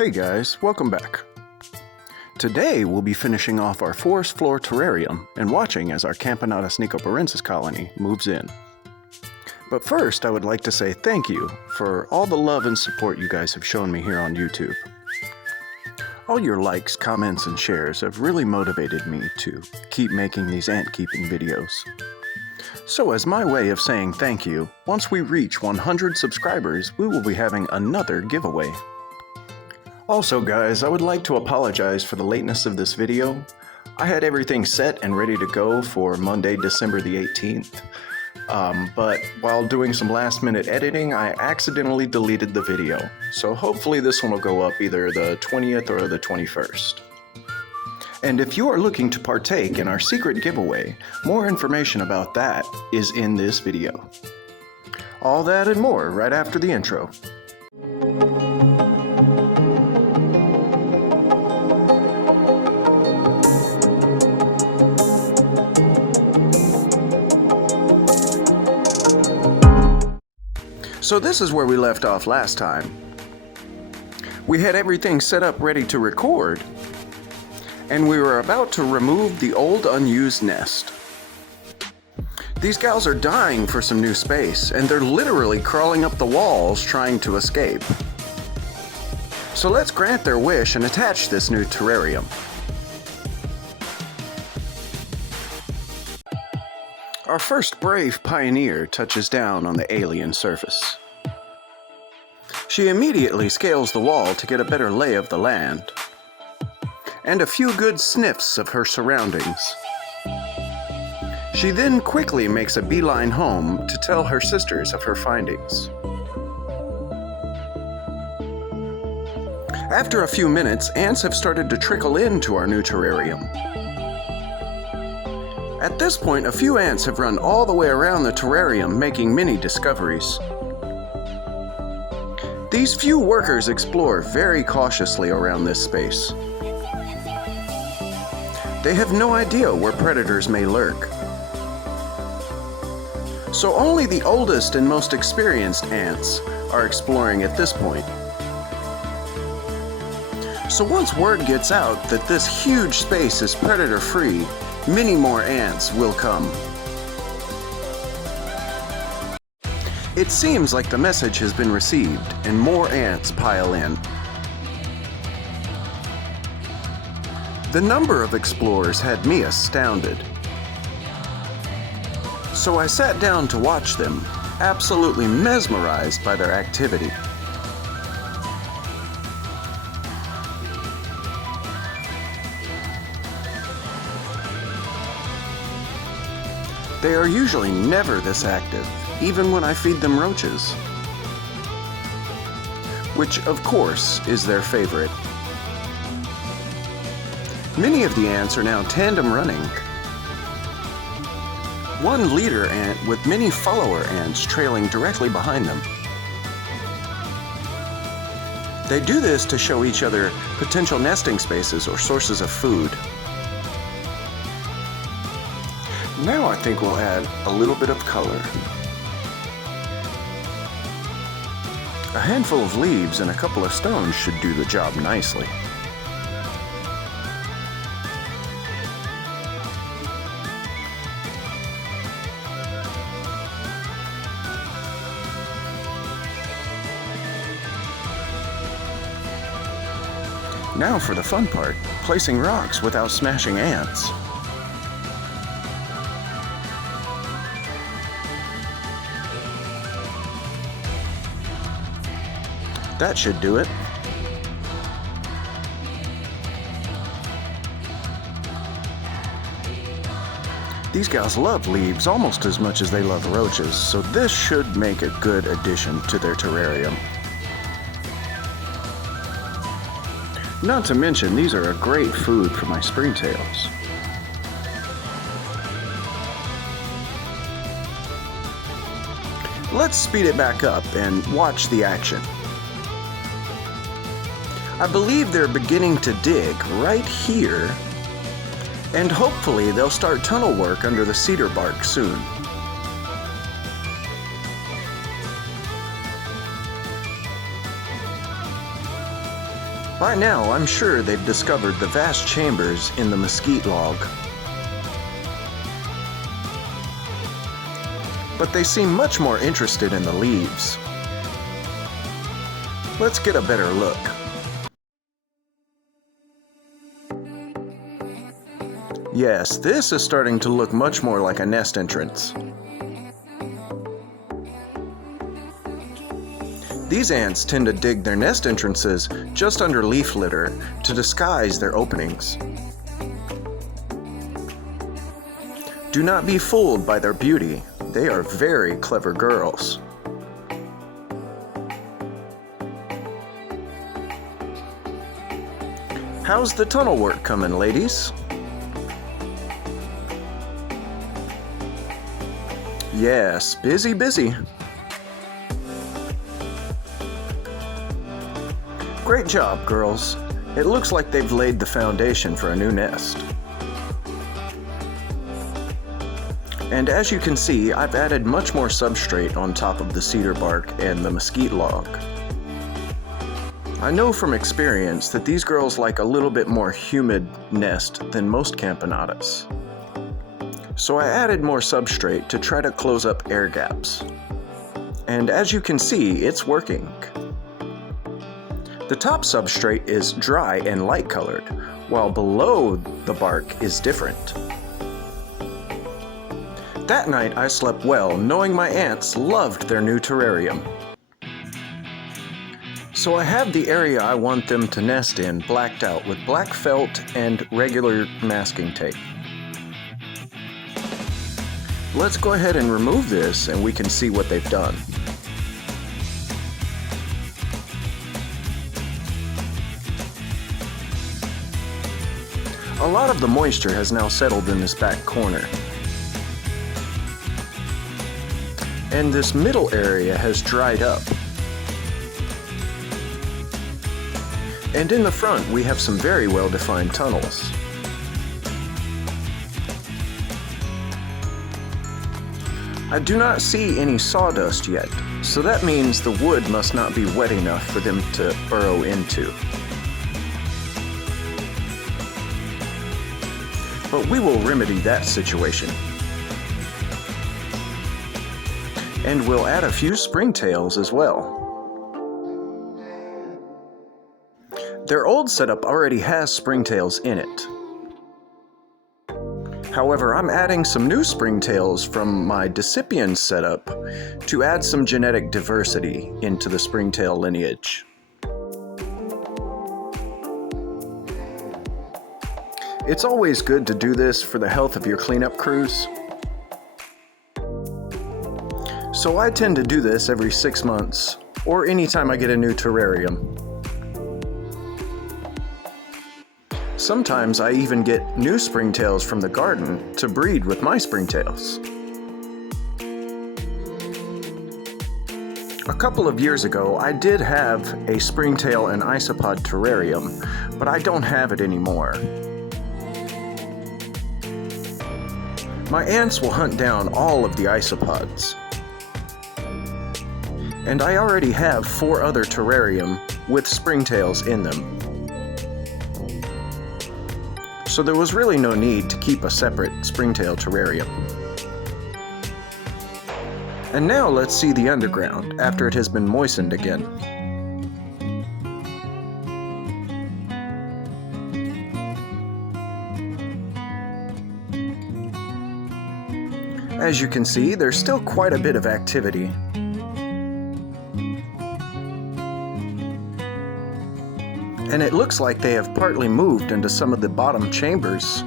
Hey guys, welcome back. Today we'll be finishing off our forest floor terrarium and watching as our C.Nicobarensis colony moves in. But first I would like to say thank you for all the love and support you guys have shown me here on YouTube. All your likes, comments, and shares have really motivated me to keep making these ant keeping videos. So as my way of saying thank you, once we reach 100 subscribers, we will be having another giveaway. Also guys, I would like to apologize for the lateness of this video. I had everything set and ready to go for Monday, December the 18th. But while doing some last minute editing, I accidentally deleted the video. So hopefully this one will go up either the 20th or the 21st. And if you are looking to partake in our secret giveaway, more information about that is in this video. All that and more right after the intro. So this is where we left off last time. We had everything set up ready to record, and we were about to remove the old unused nest. These gals are dying for some new space, and they're literally crawling up the walls trying to escape. So let's grant their wish and attach this new terrarium. Our first brave pioneer touches down on the alien surface. She immediately scales the wall to get a better lay of the land, and a few good sniffs of her surroundings. She then quickly makes a beeline home to tell her sisters of her findings. After a few minutes, ants have started to trickle into our new terrarium. At this point, a few ants have run all the way around the terrarium, making many discoveries. These few workers explore very cautiously around this space. They have no idea where predators may lurk. So only the oldest and most experienced ants are exploring at this point. So once word gets out that this huge space is predator-free, many more ants will come. It seems like the message has been received, and more ants pile in. The number of explorers had me astounded. So I sat down to watch them, absolutely mesmerized by their activity. They are usually never this active, even when I feed them roaches, which of course is their favorite. Many of the ants are now tandem running. One leader ant with many follower ants trailing directly behind them. They do this to show each other potential nesting spaces or sources of food. Now I think we'll add a little bit of color. A handful of leaves and a couple of stones should do the job nicely. Now for the fun part, placing rocks without smashing ants. That should do it. These gals love leaves almost as much as they love roaches, so this should make a good addition to their terrarium. Not to mention, these are a great food for my Springtails. Let's speed it back up and watch the action. I believe they're beginning to dig right here, and hopefully they'll start tunnel work under the cedar bark soon. By now, I'm sure they've discovered the vast chambers in the mesquite log. But they seem much more interested in the leaves. Let's get a better look. Yes, this is starting to look much more like a nest entrance. These ants tend to dig their nest entrances just under leaf litter to disguise their openings. Do not be fooled by their beauty. They are very clever girls. How's the tunnel work coming, ladies? Yes, busy, busy. Great job, girls. It looks like they've laid the foundation for a new nest. And as you can see, I've added much more substrate on top of the cedar bark and the mesquite log. I know from experience that these girls like a little bit more humid nest than most Camponotus. So I added more substrate to try to close up air gaps. And as you can see, it's working. The top substrate is dry and light colored, while below the bark is different. That night I slept well, knowing my ants loved their new terrarium. So I have the area I want them to nest in blacked out with black felt and regular masking tape. Let's go ahead and remove this and we can see what they've done. A lot of the moisture has now settled in this back corner. And this middle area has dried up. And in the front, we have some very well-defined tunnels. I do not see any sawdust yet, so that means the wood must not be wet enough for them to burrow into. But we will remedy that situation. And we'll add a few springtails as well. Their old setup already has springtails in it. However, I'm adding some new springtails from my Decipian setup to add some genetic diversity into the springtail lineage. It's always good to do this for the health of your cleanup crews. So I tend to do this every 6 months, or anytime I get a new terrarium. Sometimes I even get new springtails from the garden to breed with my springtails. A couple of years ago, I did have a springtail and isopod terrarium, but I don't have it anymore. My ants will hunt down all of the isopods. And I already have 4 other terrarium with springtails in them. So there was really no need to keep a separate springtail terrarium. And now let's see the underground after it has been moistened again. As you can see, there's still quite a bit of activity. And it looks like they have partly moved into some of the bottom chambers.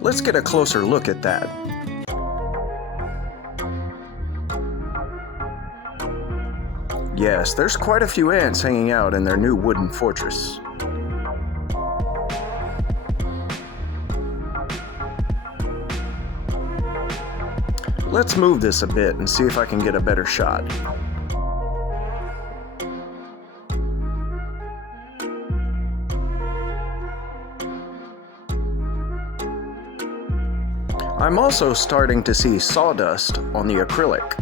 Let's get a closer look at that. Yes, there's quite a few ants hanging out in their new wooden fortress. Let's move this a bit and see if I can get a better shot. I'm also starting to see sawdust on the acrylic.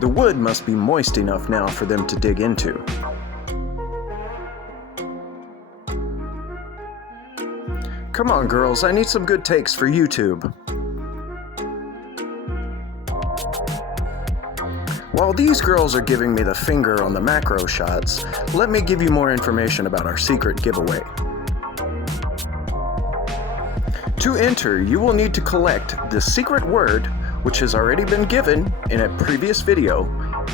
The wood must be moist enough now for them to dig into. Come on, girls, I need some good takes for YouTube. While these girls are giving me the finger on the macro shots, let me give you more information about our secret giveaway. To enter, you will need to collect the secret word, which has already been given in a previous video,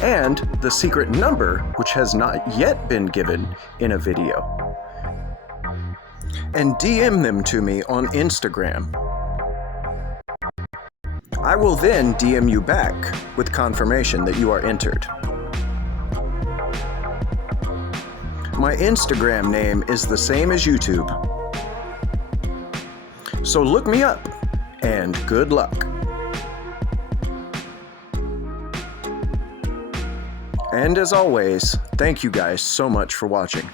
and the secret number, which has not yet been given in a video. And DM them to me on Instagram. I will then DM you back with confirmation that you are entered. My Instagram name is the same as YouTube. So look me up, and good luck. And as always, thank you guys so much for watching.